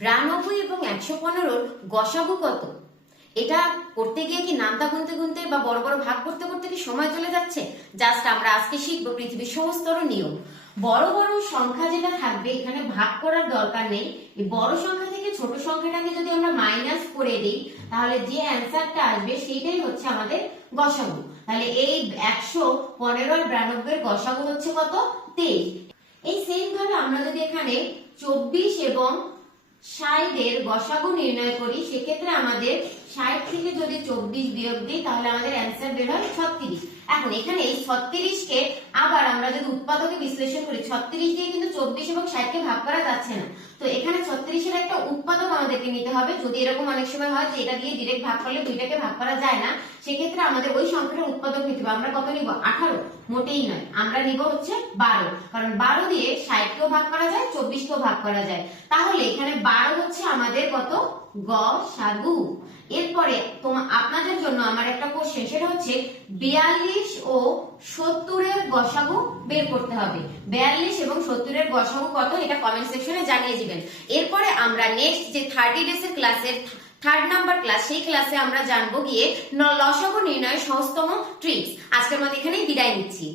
92 এবং 115 গসাগু কত? এটা করতে গিয়ে কি নামতা গুনতে গুনতে বা বড় বড় ভাগ করতে করতে কি সময় চলে যাচ্ছে? জাস্ট আমরা আজকে শিখবো পৃথিবীর সমস্ত নিয়ম। বড় বড় সংখ্যা যেটা থাকবে এখানে ভাগ করার দরকার নেই। এই বড় সংখ্যা থেকে ছোট সংখ্যাটাকে যদি আমরা মাইনাস করে দিই তাহলে যে অ্যান্সারটা আসবে সেইটাই হচ্ছে আমাদের গসাগু। তাহলে এই 115 আর 92 এর গসাগু হচ্ছে কত? 23। এই সেম ভাবে আমরা যদি এখানে 24 এবং 60 এর গসাগু নির্ণয় করি সেক্ষেত্রে আমাদের 60 থেকে যদি 24 বিয়োগ দিই তাহলে আমাদের অ্যান্সার বের হয় 36। এখন এখানে এই 36 কে আবার আমরা যদি উৎপাদকে বিশ্লেষণ করি 36 দিয়ে কিন্তু 24 এবং 60 কে ভাগ করা যাচ্ছে না। তো এখানে 36 এর একটা উৎপাদক আমাদেরকে নিতে হবে। যদি এরকম অনেক সময় হয় যে এটা দিয়ে ডাইরেক্ট ভাগ করলে দুইটাকে ভাগ করা যায় না, সেক্ষেত্রে আমাদের ওই সংখ্যাটার উৎপাদক নিতে হবে। আমরা কত নিব? 18? মোটেই নয়, আমরা নিব হচ্ছে 12। কারণ 12 দিয়ে 60 কেও ভাগ করা যায়, 24 কেও ভাগ করা যায়। তাহলে এখানে 12 হচ্ছে আমাদের কত? গসাগু। এরপরে আপনাদের জন্য আমার একটা কোশ্চেন, সেটা হচ্ছে 42 ও 70 এর গসাগু বের করতে হবে। 42 এবং 70 এর গসাগু কত এটা কমেন্ট সেকশনে জানিয়ে দিবেন। এরপরে আমরা নেক্সট যে 30 ডেজ এর ক্লাসের 3rd নাম্বার ক্লাস, সেই ক্লাসে আমরা জানবো গিয়ে লসাগু নির্ণয়ের সহজতম ট্রিক্স। আজকের মতো এখানেই বিদায় নিচ্ছি।